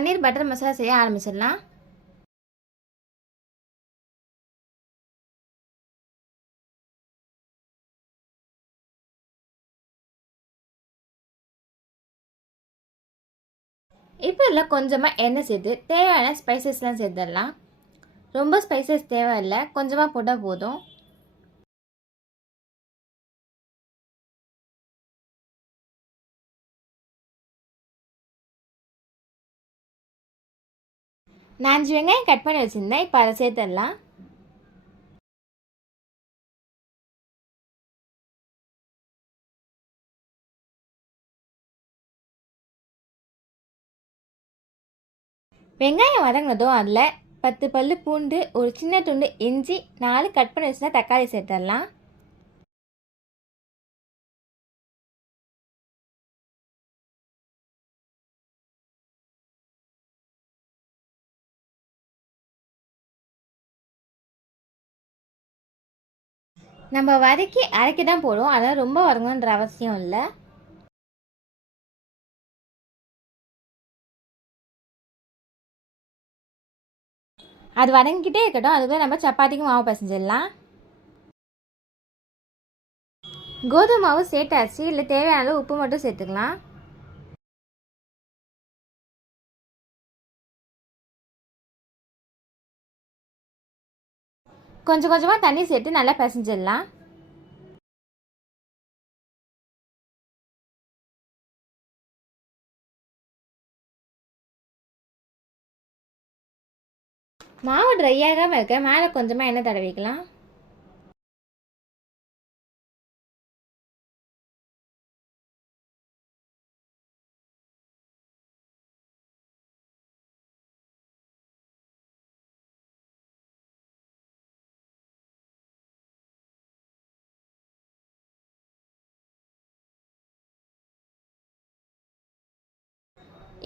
பன்னீர் butter masala செய்ய ஆரம்பிச்சிடலாம். இப்போ இதில் கொஞ்சமாக எண்ணெய் சேர்த்து தேவையான ஸ்பைசஸ்லாம் சேர்த்துடலாம். ரொம்ப ஸ்பைசஸ் தேவையில்லை, கொஞ்சமாக போட்டால் போதும். நான் 5 வெங்காயம் கட் பண்ணி வச்சுருந்தேன். இப்போ அதை சேர்த்துடலாம். வெங்காயம் வதங்கினதும் அதில் 10 பல்லு பூண்டு, ஒரு சின்ன துண்டு இஞ்சி, 4 கட் பண்ணி வச்சுருந்தா தக்காளி சேர்த்துடலாம். நம்ம வதக்கி அரைக்க தான் போடுவோம், அதனால் ரொம்ப வதங்கணுன்ற அவசியம் இல்லை. அது வதங்கிக்கிட்டே இருக்கட்டும். அதுக்குள்ளே நம்ம சப்பாத்திக்கு மாவு பிசைஞ்சிடலாம். கோதுமை மாவு சேர்த்தாச்சு. இல்லை தேவையான அளவு உப்பு மட்டும் சேர்த்துக்கலாம். கொஞ்சம் கொஞ்சமாக தண்ணி சேர்த்து நல்லா பிசைஞ்சிடலாம். மாவு ட்ரை ஆகாமல் இருக்க மேலே கொஞ்சமாக எண்ணெய் தடவிக்கலாம்.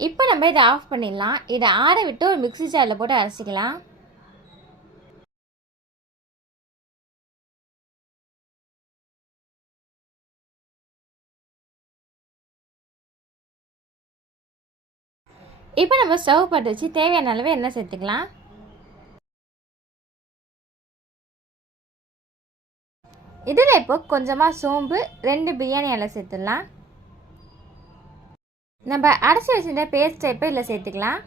இப்போ நம்ம இதை ஆஃப் பண்ணிடலாம். இதை ஆற விட்டு ஒரு மிக்ஸி ஜாரில் போட்டு அரைச்சிக்கலாம். இப்போ நம்ம ஸ்டவ் பற்ற வச்சு தேவையான அளவு எண்ணெய் சேர்த்துக்கலாம். இதில் இப்போ கொஞ்சமாக சோம்பு, 2 பிரியாணி இலை சேர்த்துடலாம். நம்ம அரைச்சி வச்சுருந்த பேஸ்ட்டை இப்போ இதில் சேர்த்துக்கலாம்.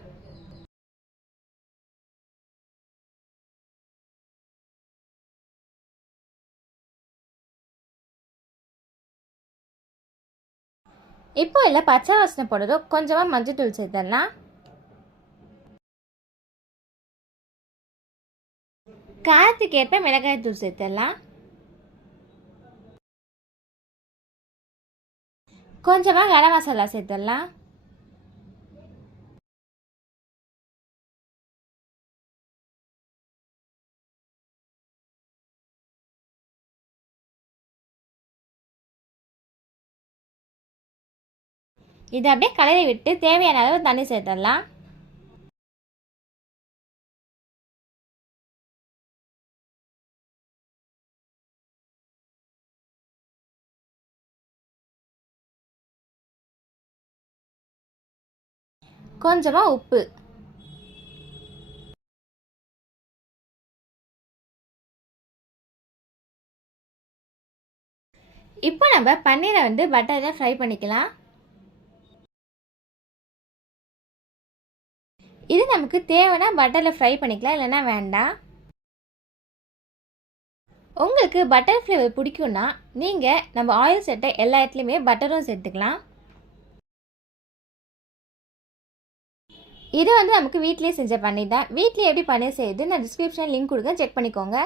இப்போ இல்லை பச்சை வாசனை போடுறதும் கொஞ்சமாக மஞ்சள் தூள் சேர்த்துடலாம். காரத்துக்கு ஏற்ப மிளகாய் தூள் சேர்த்துடலாம். கொஞ்சமாக கரம் மசாலா சேர்த்துடலாம். இதை அப்படியே கலரி விட்டு தேவையான அளவு தண்ணி சேர்த்துடலாம். கொஞ்சமாக உப்பு. இப்போ நம்ம பன்னீரை பட்டரில் ஃப்ரை பண்ணிக்கலாம். இது நமக்கு தேவைன்னா பட்டரில் ஃப்ரை பண்ணிக்கலாம், இல்லைன்னா வேண்டாம். உங்களுக்கு பட்டர் ஃப்ளேவர் பிடிக்கும்னா நீங்கள் நம்ம ஆயில் சேர்த்த எல்லா இடத்துலையுமே பட்டரும் சேர்த்துக்கலாம். இது நமக்கு வீட்டிலே செஞ்ச பன்னீர் தான். வீட்டிலே எப்படி பன்னீர் செய்யுது நான் டிஸ்கிரிப்ஷன் லிங்க் கொடுங்க, செக் பண்ணிக்கோங்க.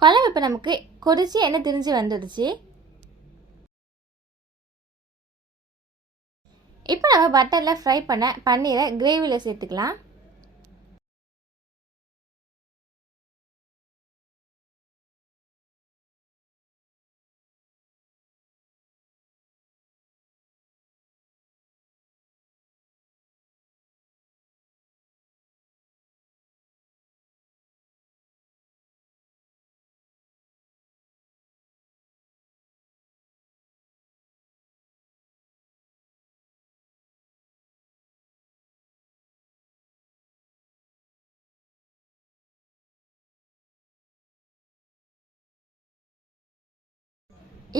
குழம்பு இப்போ நமக்கு கொதிச்சு எண்ணெய் திரிஞ்சு வந்துடுச்சு. இப்போ நம்ம பட்டரில் ஃப்ரை பண்ண பன்னீரை கிரேவியில் சேர்த்துக்கலாம்.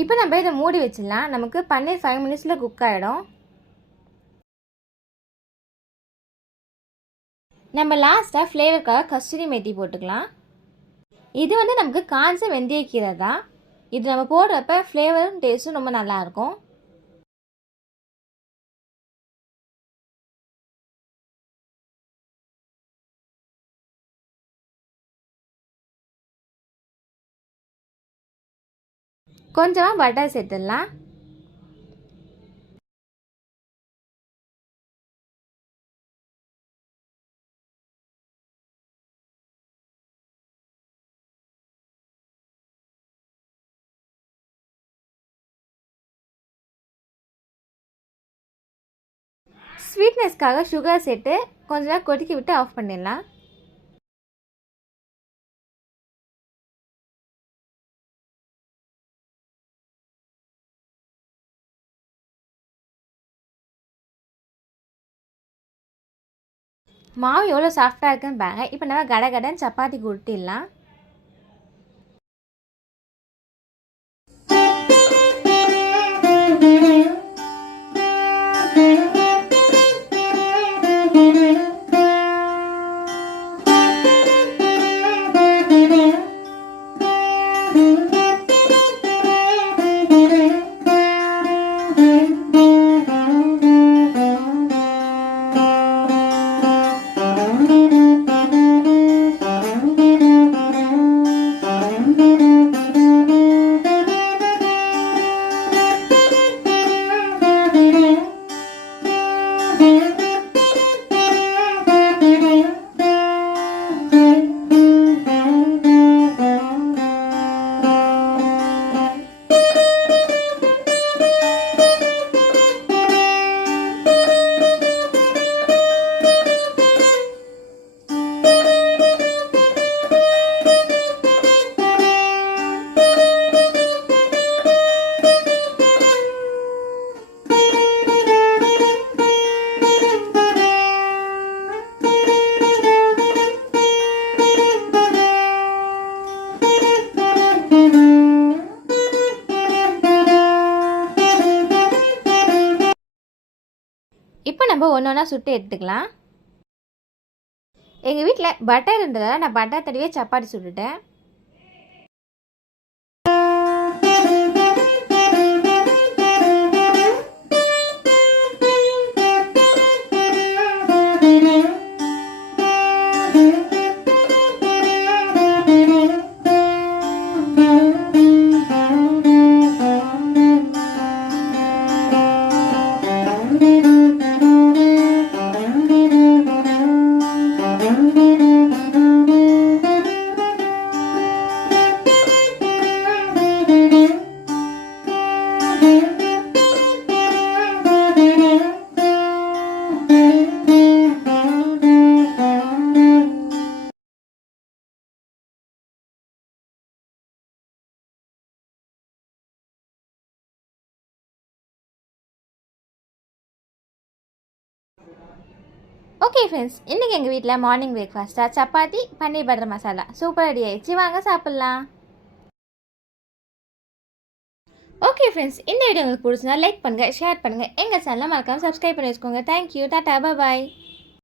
இப்போ நம்ம இதை மூடி வச்சிடலாம். நமக்கு பன்னீர் 5 மினிட்ஸில் குக் ஆகிடும். நம்ம லாஸ்ட்டாக ஃப்ளேவருக்காக கஸ்தூரி மேத்தி போட்டுக்கலாம். இது நமக்கு காஞ்ச வெந்தயக்கீரை தான். இது நம்ம போடுறப்ப ஃப்ளேவரும் டேஸ்ட்டும் ரொம்ப நல்லாயிருக்கும். கொஞ்சமாக பட்டர் சேர்த்துடலாம். ஸ்வீட்னஸ்க்காக சுகர் சேர்த்து கொஞ்ச நேரம் கொதிக்க விட்டு ஆஃப் பண்ணிடலாம். மாவு எவ்வளோ சாஃப்டாக இருக்குன்னு பாருங்க. இப்போ நம்ம கடகடன் சப்பாத்தி உருட்டிடலாம். இப்போ நம்ம ஒன்று ஒன்றா சுட்டு எடுத்துக்கலாம். எங்கள் வீட்டில் பட்டர் இருந்ததால் நான் பட்டர் தடவியே சப்பாத்தி சுட்டுட்டேன். ஓகே ஃப்ரெண்ட்ஸ், இன்றைக்கி எங்கள் வீட்டில் மார்னிங் பிரேக்ஃபாஸ்ட்டாக சப்பாத்தி பன்னீர் பட்டர் மசாலா சூப்பர் ரெடி ஆயிடுச்சு. வாங்க சாப்பிட்லாம். ஓகே ஃப்ரெண்ட்ஸ், இந்த வீடியோ உங்களுக்கு பிடிச்சிருந்தா லைக் பண்ணுங்கள், ஷேர் பண்ணுங்கள், எங்கள் சேனலை மறக்காமல் சப்ஸ்கிரைப் பண்ணி வச்சுக்கோங்க. தேங்க்யூ, டாட்டா, பாய்.